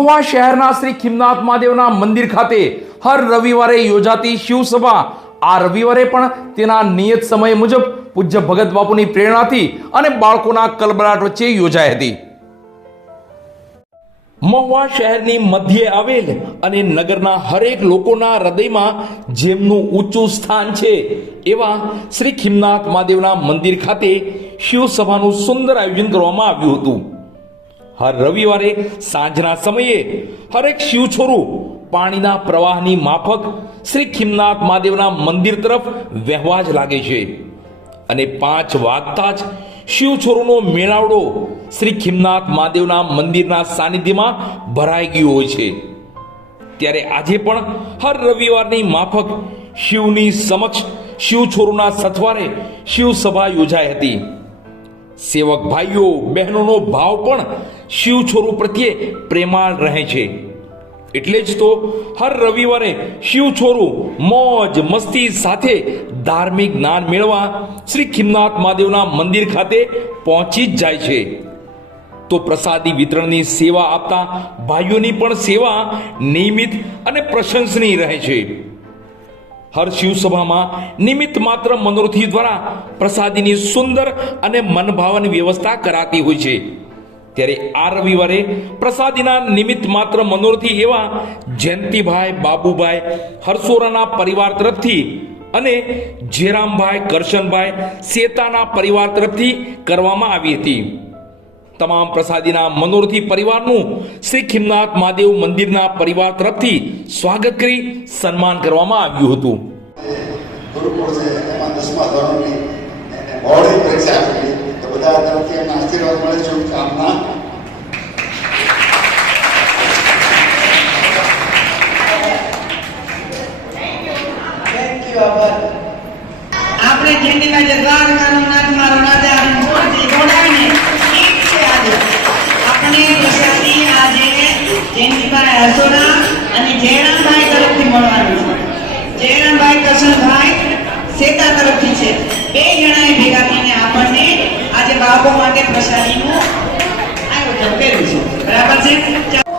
મહુવા શહેરના શ્રી ખિમનાથ મહાદેવના મંદિર ખાતે હર રવિવારે યોજાતી શિવસભા. આ રવિવારે પણ તેના નિયત સમય મુજબ પૂજ્ય ભગત બાપુની પ્રેરણાથી અને બાળકોના કલબલાટ વચ્ચે યોજાઈ હતી. મહુવા શહેરની મધ્યે આવેલ અને નગરના હરેક લોકોના હૃદયમાં જેમનું ઊંચું સ્થાન છે, એવા શ્રી ખિમનાથ મહાદેવના મંદિર ખાતે શિવસભાનું સુંદર આયોજન કરવામાં આવ્યું હતું. હર રવિવારે સાંજના સમયે હરેક શિવછોરું પાણીના પ્રવાહની માફક શ્રી ખિમનાથ મહાદેવના મંદિર તરફ વહેવા જ લાગે છે. અને પાંચ વાગતા જ શિવછોરુનો મેળાવડો શ્રી ખિમનાથ મહાદેવના મંદિરના સાનિધ્યમાં ભરાઈ ગયો હોય છે. ત્યારે આજે પણ હર રવિવારની માફક શિવની સમક્ષ શિવછોરુના સથવારે શિવસભા યોજાઈ હતી. સેવક ભાઈઓ, બહેનોનો ભાવ પણ શિવ છોરું પ્રત્યે પ્રેમાળ રહે છે. એટલે જ તો હર રવિવારે શિવ છોરું મોજ, મસ્તી સાથે ધાર્મિક જ્ઞાન મેળવા શ્રી ખિમનાથ મહાદેવના મંદિર ખાતે પહોંચી જ જાય છે. તો પ્રસાદી વિતરણની સેવા આપતા ભાઈઓની પણ સેવા નિયમિત અને પ્રશંસનીય રહે છે. હર શિવસભામાં નિમિત્ત માત્ર મનોરથી દ્વારા પ્રસાદીની સુંદર અને મનભાવન વ્યવસ્થા કરાતી હોય છે. ત્યારે આ રવિવારે પ્રસાદીના નિમિત્ત માત્ર મનોરથી એવા જયંતિભાઈ, બાબુભાઈ, હરસોરાના પરિવાર તરફથી અને જેરામભાઈ કરશનભાઈ, સેતાના પરિવાર તરફથી કરવામાં આવી હતી. તમામ પ્રસાદીના મનોરથી પરિવારનું શ્રી ખિમનાથ મહાદેવ મંદિરના પરિવાર તરફથી સ્વાગત કરી સન્માન કરવામાં આવ્યું હતું. ગુરુકુળ છે એમાં દસમા ધોરણની એને બોર્ડની પરીક્ષા આપેલી તો બધા તરફથી એમને આશીર્વાદ મળે શુભકામના Thank you, આભાર. આપણે જેની પાસે દ્વારકાનો જયંતિભાઈ હસોરા અને જયરામભાઈ તરફથી મળવાનું છે. જયરામભાઈ કરશનભાઈ શેતા તરફથી છે. બે જણાએ ભેગા થઈને આપણને આજે બાળકો માટે પ્રસાદીનું આયોજન કર્યું છે. બરાબર છે?